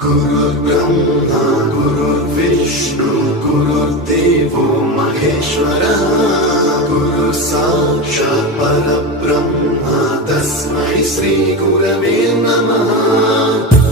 गुरुर्ब्रह्मा गुरुर्विष्णु गुरुर्देवो महेश्वरः गुरुः साक्षात् परब्रह्म तस्मै श्री गुरवे नमः।